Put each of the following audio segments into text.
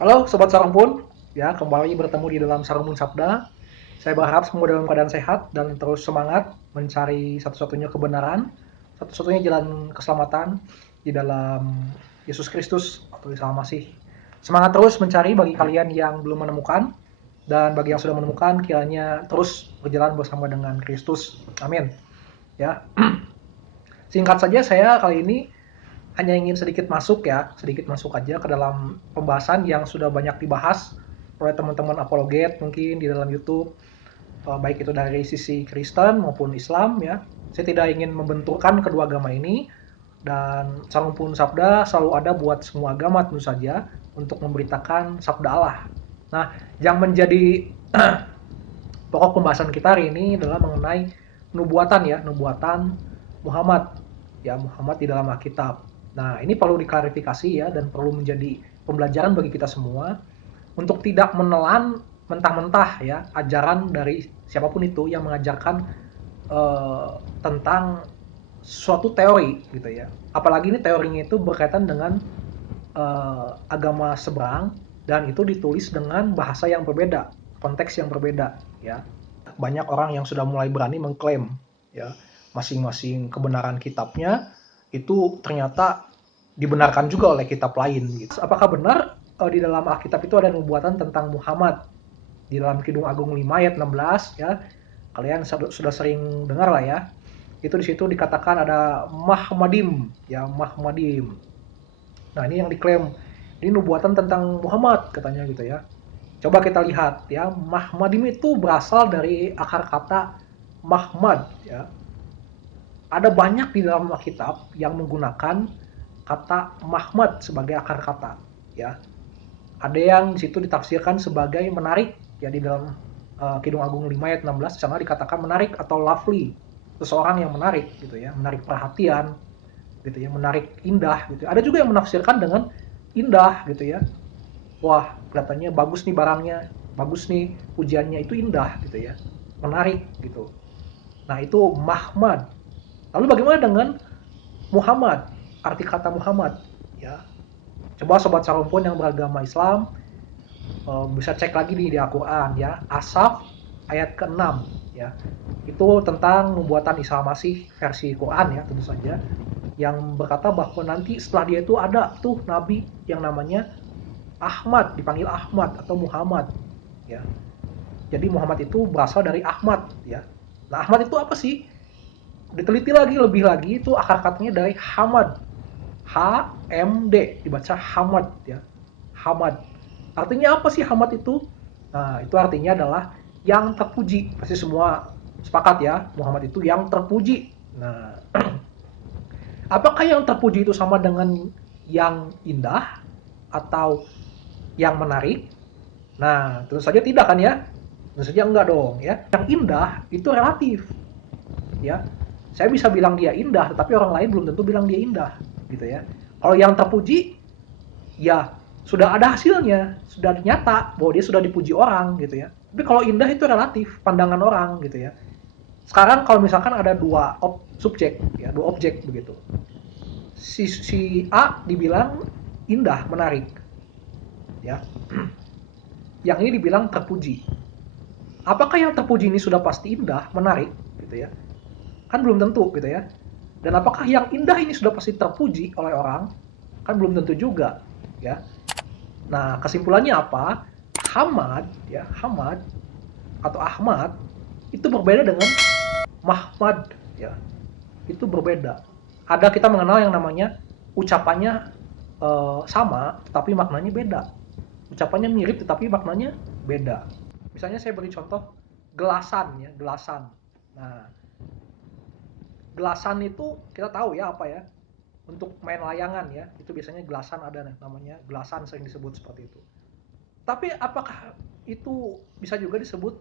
Halo Sobat Sarangpun, ya kembali bertemu di dalam Sarangpun Sabda. Saya berharap semua dalam keadaan sehat dan terus semangat mencari satu-satunya kebenaran, satu-satunya jalan keselamatan di dalam Yesus Kristus atau Isa Masih. Semangat terus mencari bagi kalian yang belum menemukan, dan bagi yang sudah menemukan kiranya terus berjalan bersama dengan Kristus. Amin. Ya, singkat saja saya kali ini hanya ingin sedikit masuk aja ke dalam pembahasan yang sudah banyak dibahas oleh teman-teman apologet mungkin di dalam YouTube, baik itu dari sisi Kristen maupun Islam ya. Saya tidak ingin membenturkan kedua agama ini, dan Sarung Pun Sabda selalu ada buat semua agama tentu saja untuk memberitakan sabda Allah. Nah, yang menjadi pokok pembahasan kita hari ini adalah mengenai nubuatan ya, nubuatan Muhammad. Ya, Muhammad di dalam Alkitab. Nah, ini perlu diklarifikasi ya dan perlu menjadi pembelajaran bagi kita semua untuk tidak menelan mentah-mentah ya ajaran dari siapapun itu yang mengajarkan tentang suatu teori gitu ya. Apalagi ini teorinya itu berkaitan dengan agama seberang dan itu ditulis dengan bahasa yang berbeda, konteks yang berbeda ya. Banyak orang yang sudah mulai berani mengklaim ya masing-masing kebenaran kitabnya itu ternyata dibenarkan juga oleh kitab lain gitu. Apakah benar di dalam Alkitab itu ada nubuatan tentang Muhammad? Di dalam Kidung Agung 5 ayat 16 ya. Kalian sudah sering dengar lah ya. Itu di situ dikatakan ada Mahmadim ya, Mahmadim. Nah, ini yang diklaim ini nubuatan tentang Muhammad katanya gitu ya. Coba kita lihat ya, Mahmadim itu berasal dari akar kata Mahmad ya. Ada banyak di dalam Alkitab yang menggunakan kata Mahmad sebagai akar kata ya. Ada yang di situ ditafsirkan sebagai menarik ya di dalam Kidung Agung 5 ayat 16 di sana dikatakan menarik atau lovely, seseorang yang menarik gitu ya, menarik perhatian gitu ya, menarik indah gitu. Ada juga yang menafsirkan dengan indah gitu ya. Wah, kelihatannya bagus nih barangnya, bagus nih pujiannya itu indah gitu ya. Menarik gitu. Nah, itu Mahmad. Lalu bagaimana dengan Muhammad? Arti kata Muhammad ya. Coba sobat Sarumpun yang beragama Islam bisa cek lagi di Al-Quran ya. Asaf ayat ke-6 ya. Itu tentang nubuatan Isa Masih versi Quran ya tentu saja. Yang berkata bahwa nanti setelah dia itu ada tuh nabi yang namanya Ahmad, dipanggil Ahmad atau Muhammad ya. Jadi Muhammad itu berasal dari Ahmad ya. Nah, Ahmad itu apa sih? Diteliti lagi lebih lagi itu akar katanya dari Hamad. H M D dibaca Hamad ya. Hamad. Artinya apa sih Hamad itu? Nah, itu artinya adalah yang terpuji. Pasti semua sepakat ya, Muhammad itu yang terpuji. Nah, apakah yang terpuji itu sama dengan yang indah atau yang menarik? Nah, tentu saja tidak kan ya? Tentu saja enggak dong ya. Yang indah itu relatif ya. Saya bisa bilang dia indah, tetapi orang lain belum tentu bilang dia indah gitu ya. Kalau yang terpuji ya sudah ada hasilnya, sudah nyata bahwa dia sudah dipuji orang gitu ya. Tapi kalau indah itu relatif, pandangan orang gitu ya. Sekarang kalau misalkan ada dua subjek, ya dua objek begitu. Si A dibilang indah, menarik, ya. Yang ini dibilang terpuji. Apakah yang terpuji ini sudah pasti indah, menarik, gitu ya? Kan belum tentu, gitu ya. Dan apakah yang indah ini sudah pasti terpuji oleh orang? Kan belum tentu juga, ya. Nah, kesimpulannya apa? Hamad, ya, Hamad atau Ahmad itu berbeda dengan Mahmad, ya. Itu berbeda. Ada kita mengenal yang namanya ucapannya sama, tetapi maknanya beda. Ucapannya mirip, tetapi maknanya beda. Misalnya saya beri contoh gelasan, ya, gelasan. Nah, gelasan itu kita tahu ya apa ya? Untuk main layangan ya, itu biasanya gelasan ada namanya gelasan sering disebut seperti itu. Tapi apakah itu bisa juga disebut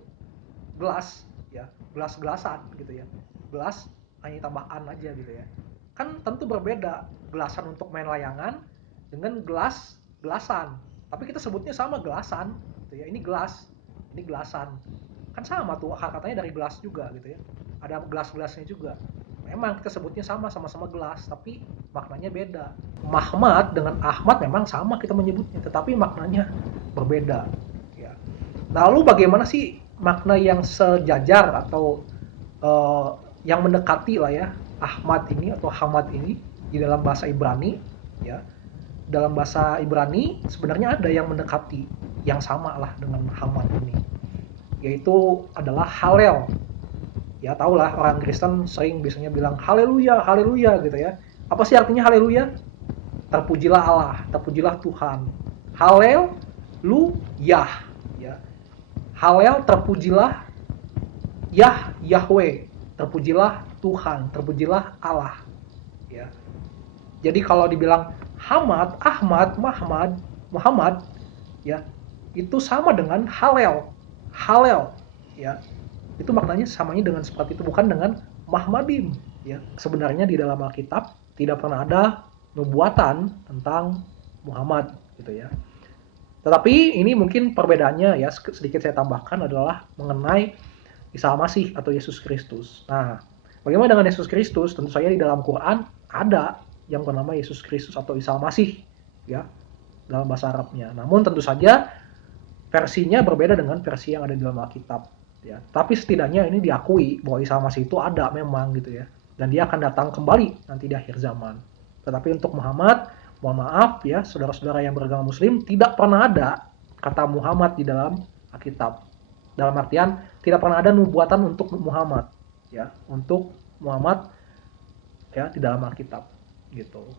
gelas ya, gelas-gelasan gitu ya. Gelas hanya tambah an aja gitu ya. Kan tentu berbeda gelasan untuk main layangan dengan gelas gelasan. Tapi kita sebutnya sama gelasan gitu ya. Ini gelas, ini gelasan. Kan sama tuh akar katanya dari gelas juga gitu ya. Ada gelas-gelasnya juga. memang kita sebutnya sama-sama gelas, tapi maknanya beda. Mahmad dengan Ahmad memang sama kita menyebutnya, tetapi maknanya berbeda. Ya. Nah, lalu bagaimana sih makna yang sejajar atau yang mendekati lah ya Ahmad ini atau Hamad ini di dalam bahasa Ibrani? Ya, dalam bahasa Ibrani sebenarnya ada yang mendekati, yang sama lah dengan Hamad ini, yaitu adalah Halel. Ya tahulah orang Kristen sering biasanya bilang haleluya, haleluya gitu ya. Apa sih artinya haleluya? Terpujilah Allah, terpujilah Tuhan. Halel lu yah ya. Halel terpujilah Yahweh, terpujilah Tuhan, terpujilah Allah ya. Jadi kalau dibilang Hamad, Ahmad, Muhammad ya, itu sama dengan Halel. Halel ya. Itu maknanya samanya dengan seperti itu, bukan dengan Mahmadim ya. Sebenarnya di dalam Alkitab tidak pernah ada nubuatan tentang Muhammad gitu ya. Tetapi ini mungkin perbedaannya ya, sedikit saya tambahkan adalah mengenai Isa Masih atau Yesus Kristus. Nah, bagaimana dengan Yesus Kristus? Tentu saja di dalam Quran ada yang bernama Yesus Kristus atau Isa Masih ya dalam bahasa Arabnya. Namun tentu saja versinya berbeda dengan versi yang ada di dalam Alkitab ya. Tapi setidaknya ini diakui bahwa Isa Masih itu ada memang gitu ya. Dan dia akan datang kembali nanti di akhir zaman. Tetapi untuk Muhammad, mohon maaf ya, saudara-saudara yang beragama Muslim, tidak pernah ada kata Muhammad di dalam Alkitab. Dalam artian tidak pernah ada nubuatan untuk Muhammad ya, untuk Muhammad ya di dalam Alkitab gitu.